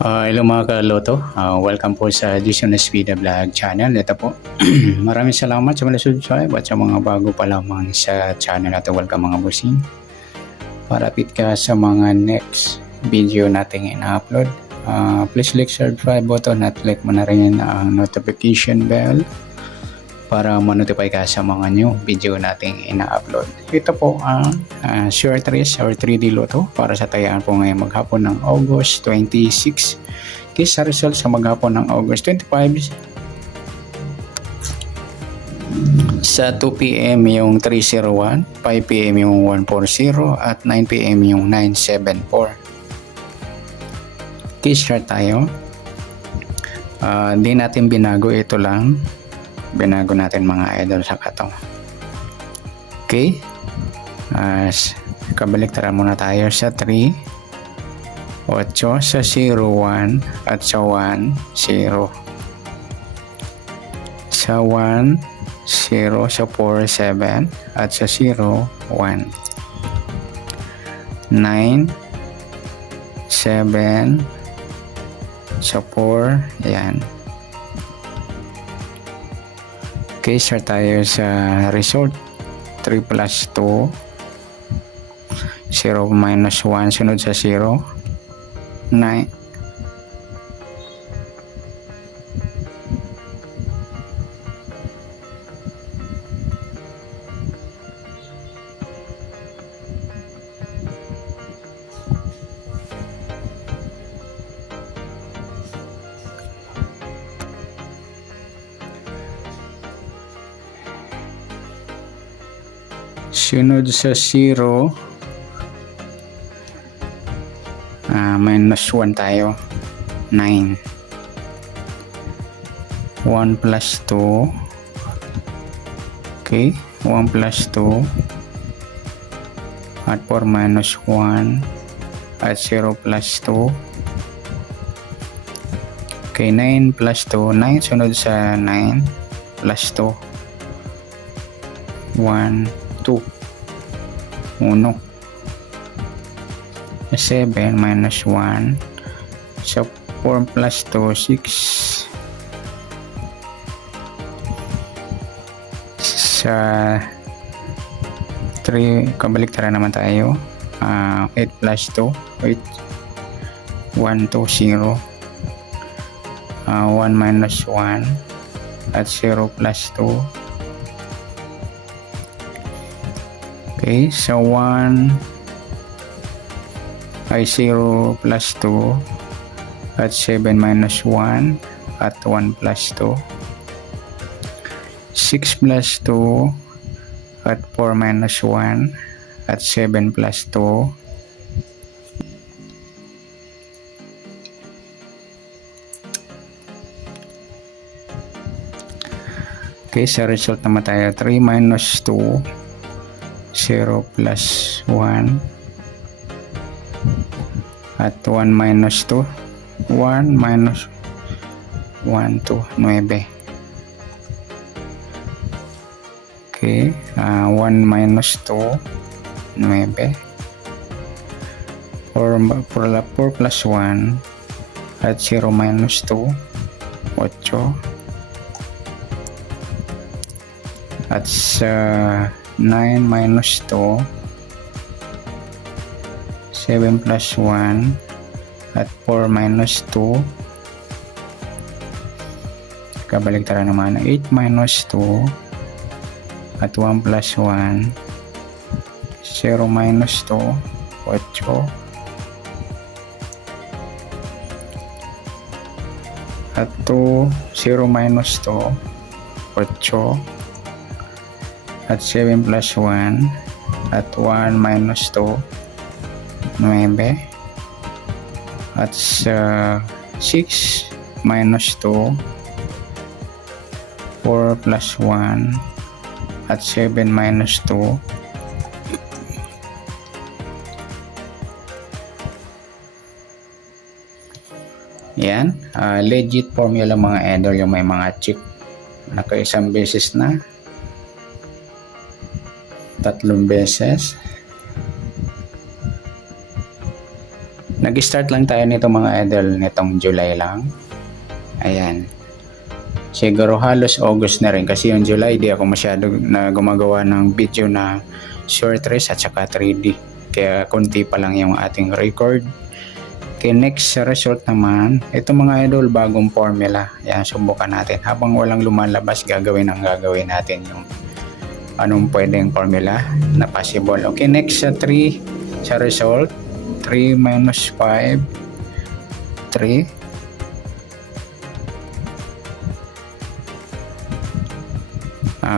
Hello mga kaloto, welcome po sa Jason Espida Vlog channel. Ito po, maraming salamat sa mga subscribe at sa mga bago pa lamang sa channel natin. Welcome mga bossing. Parapit ka sa mga next video nating ina-upload. Please click subscribe button at click mo na rin ang notification bell para ma-notify ka sa mga new video nating ina-upload. Ito po ang short race or 3D Lotto para sa tayaan po ngayong maghapon ng August 26. Sa result sa maghapon ng August 25, sa 2 p.m. yung 301, 5 p.m. yung 140 at 9 p.m. yung 974. Start tayo. Di natin binago, ito lang binago natin mga idol sa kato. Okay, kabaliktaran muna tayo sa 3, 8 sa 0, 1 at sa 1, 0, sa 1, 0 sa 4, 7 at sa 0, 1, 9, 7 sa 4, yan. Okay, start tayo sa result. 3 plus 2, 0 minus 1, sunod sa 0, 9. Sunod sa 0, minus 1 tayo, 9. 1 plus 2, okay, 1 plus 2 at 4 minus 1 at 0 plus 2, okay, 9 plus 2, 9 sunod sa 9 plus 2, 1, 2, 1, 7 minus 1, so 4 plus 2, 6, sa 3, kabaliktaran naman tayo, 8 plus 2, 8, 1, 2, 0, 1 minus 1 at 0 plus 2. Okay, so 1 ay 0 plus 2 at 7 minus 1 at 1 plus 2. 6 plus 2 at 4 minus 1 at 7 plus 2. Okay, sa result naman tayo, 3 minus 2, 0 plus 1 at 1 minus 2, 1 minus 1, 2, 9. Okay, 1 minus 2, 9. 4 plus 1 at 0 minus 2, 8. At sa 9 minus 2, 7 plus 1 at 4 minus 2, kabaliktaran naman, 8 minus 2 at 1 plus 1, 0 minus 2, 8, at 2, 0 minus 2, 8, at 7 plus 1 at 1 minus 2, 9. At 6 minus 2, 4 plus 1 at 7 minus 2. Yan, legit formula mga idol, yung may mga chip nakaisang beses na, 3 beses, Nag-start lang tayo nito mga idol nitong July lang. Ayan. Siguro halos August na rin kasi yung July di ako masyado na gumagawa ng video na short race at saka 3D. Kaya konti pa lang yung ating record. Okay, next result naman, ito mga idol, bagong formula. Ayan, subukan natin. Habang walang lumalabas, gagawin natin yung anong pwedeng formula na possible. Okay, next sa 3 sa result. 3 minus 5, 3.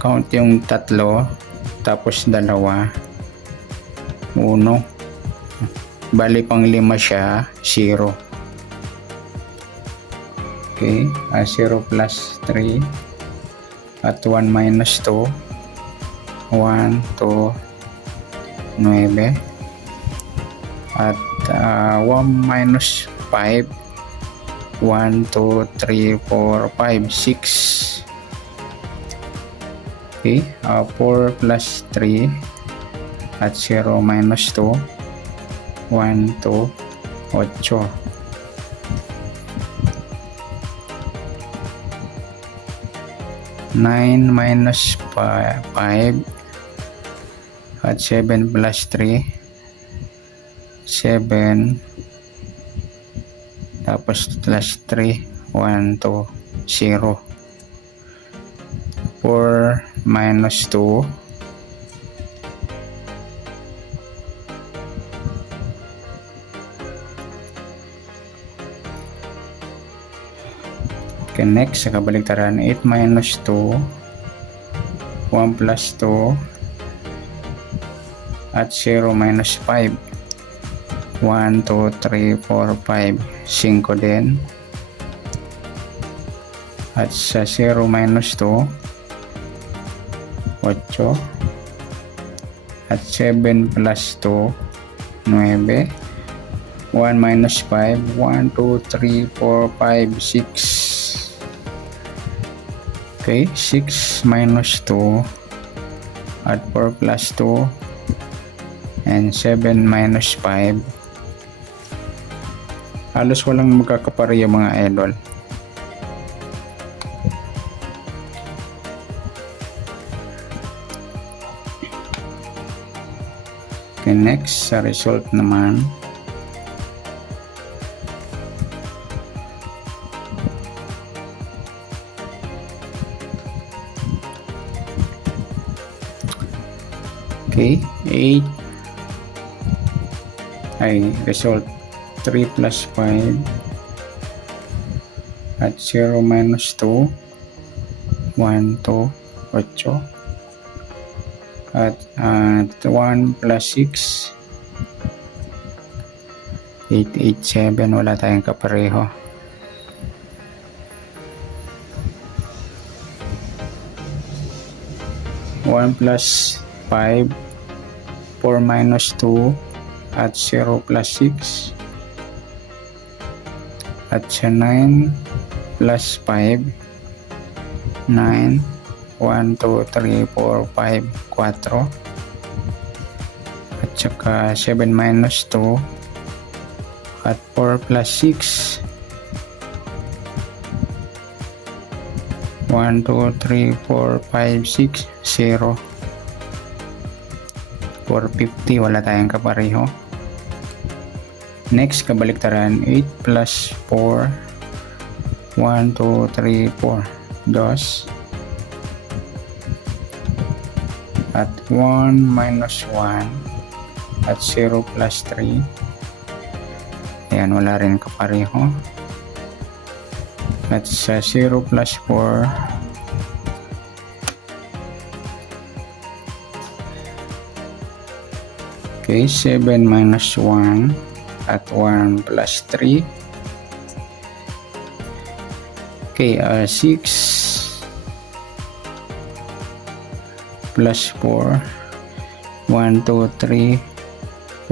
Count yung 3, tapos 2, 1. Bali pang 5 siya, 0. Okay, 0 plus 3 at 1 minus 2, 1, 2, 9 at 1 minus 5, 1, 2, 3, 4, 5, 6. Okay, 4 plus 3 at 0 minus 2, 1, 2, 8. 9 minus 5 at 7 plus 3, 7, tapos plus 3, 1, 2, 0. 4 minus 2, okay, next sa kabaligtaran, 8 minus 2, 1 plus 2 at 0 minus 5, 1, 2, 3, 4, 5, 5 din at sa 0 minus 2, 8 at 7 plus 2, 9. 1 minus 5, 1, 2, 3, 4, 5, 6. Okay, 6 minus 2 at 4 plus 2 and 7 minus 5. Halos walang magkakapareho mga idol. Okay, next sa result naman. Okay, 8 ay result 3 plus 5 at 0 minus 2, 1, 2, 8 at 1 plus 6, 8, 8, 7. Wala tayong kapareho. One plus 5, 4 minus 2 at 0 plus 6 at sa 9 plus 5, 9, 1, 2, 3, 4, 5, 4 at saka 7 minus 2 at 4 plus 6, 1, 2, 3, 4, 5, 6, 0. 450, wala tayong kapareho. Next, kabaliktaran, 8 plus 4, 1, 2, 3, 4, 2 at 1 minus 1 at 0 plus 3. Ayan, wala rin kapareho. At sa 0 plus 4, okay, 7 minus 1 at 1 plus 3. Okay, 6 plus 4, 1, 2, 3,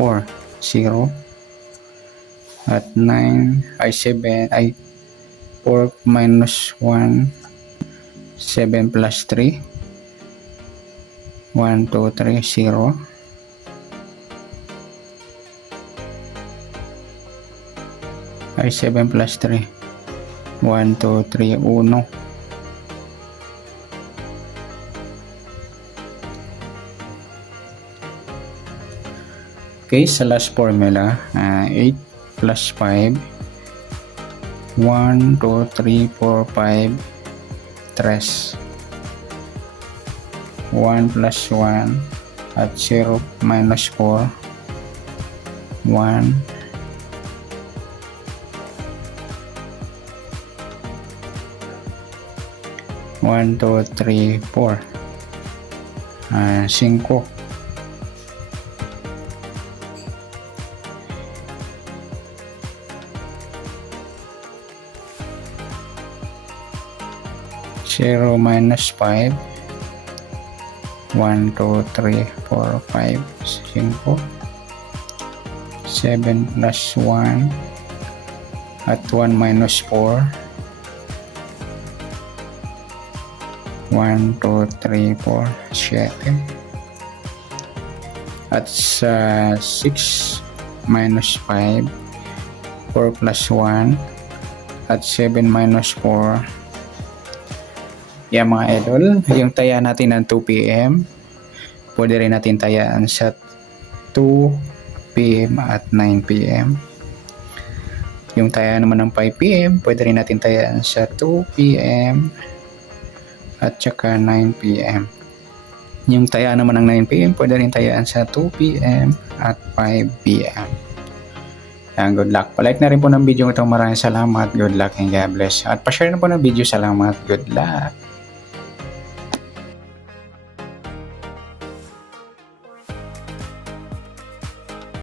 4, 0 at 9 ay 7 ay 4 minus 1, 7 plus 3, 1, 2, 3, 0 ay 7 plus 3. 1, 2, 3, 1. Okay, sa last formula, 8 plus 5. 1, 2, 3, 4, 5, 3. 1 plus 1 at 0 minus 4. 1. 1, 2, 3, 4. 5. 0 minus 5. 1, 2, 3, 4, 5, 5. 7 plus 1 at 1 minus 4. 1, 2, 3, 4, 7. At sa 6 minus 5. 4 plus 1 at 7 minus 4. Yan mga idol, yung taya natin ng 2 p.m. Pwede rin natin tayaan sa 2 p.m. at 9 p.m. Yung taya naman ng 5 p.m. pwede rin natin tayaan sa 2 p.m. at saka 9 p.m. Yung taya naman ng 9 p.m. pwede rin tayaan sa 2 p.m. at 5 p.m. Yan, good luck. Palike na rin po ng video ito. Maraming salamat. Good luck and God bless. At pa-share na po ng video. Salamat. Good luck.